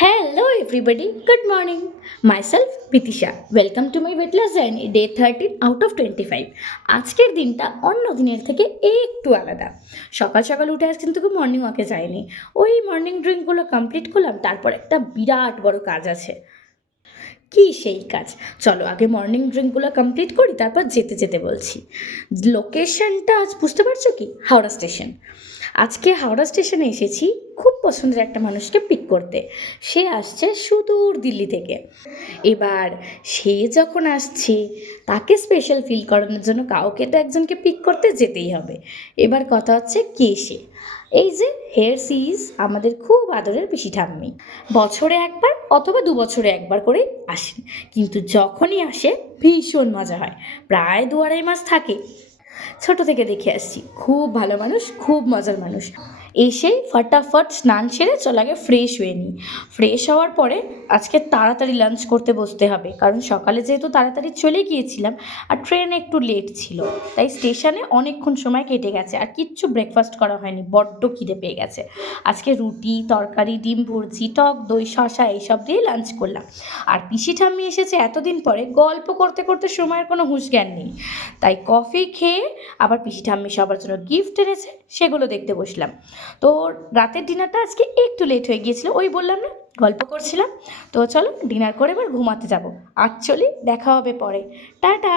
Hello everybody, good morning. Myself Bitisha. Welcome to my weight loss journey, day 13 out of 25. আজকের দিনটা অন্য দিনের থেকে একটু আলাদা। সকাল সকাল উঠে আজ কিন্তু মর্নিং ওয়াকে যাইনি। ওই মর্নিং ড্রিঙ্কগুলো কমপ্লিট করলাম, তারপর একটা বিরাট বড় কাজ আছে। কি সেই কাজ? চলো আগে মর্নিং ড্রিঙ্কগুলো কমপ্লিট করি, তারপর যেতে যেতে বলছি। লোকেশনটা আজ বুঝতে পারছো কি? হাওড়া স্টেশন। আজকে হাওড়া স্টেশনে এসেছি খুব পছন্দের একটা মানুষকে পিক করতে। সে আসছে সুদূর দিল্লি থেকে। এবার সে যখন আসছে, তাকে স্পেশাল ফিল করানোর জন্য কাউকে তো একজনকে পিক করতে যেতেই হবে। এবার কথা হচ্ছে কে সে। এই যে হেয়ার সিজ আমাদের খুব আদরের পিসি ঠাম্মি। বছরে একবার অথবা 2 বছরে একবার করে আসেন, কিন্তু যখনই আসে ভীষণ মজা হয়। প্রায় 2-2.5 মাস থাকে। ছোট থেকে দেখে আসছি, খুব ভালো মানুষ, খুব মজার মানুষ। এসেই ফটাফট স্নান সেরে চলে আগে ফ্রেশ হয়ে নিই। ফ্রেশ হওয়ার পরে আজকে তাড়াতাড়ি লাঞ্চ করতে বসতে হবে, কারণ সকালে যেহেতু তাড়াতাড়ি চলে গিয়েছিলাম আর ট্রেন একটু লেট ছিল, তাই স্টেশনে অনেকক্ষণ সময় কেটে গেছে আর কিচ্ছু ব্রেকফাস্ট করা হয়নি, বড্ড খিদে পেয়ে গেছে। আজকে রুটি, তরকারি, ডিম ভুর্জি, টক দই, শশা এইসব দিয়ে লাঞ্চ করলাম। আর পিসি ঠাম্মি এসেছে এতদিন পরে, গল্প করতে করতে সময়ের কোনো হুঁশ জ্ঞান নেই, তাই কফি খেয়ে আবার পিসি ঠাম্মি সবার জন্য গিফট এনেছে, সেগুলো দেখতে বসলাম। তো রাতের ডিনারটা আজকে একটু লেট হয়ে গিয়েছিল, ওই বললাম না গল্প করছিলাম। তো চলো ডিনার করে এবার ঘুমাতে যাব। অ্যাকচুয়ালি দেখা হবে পরে। টাটা।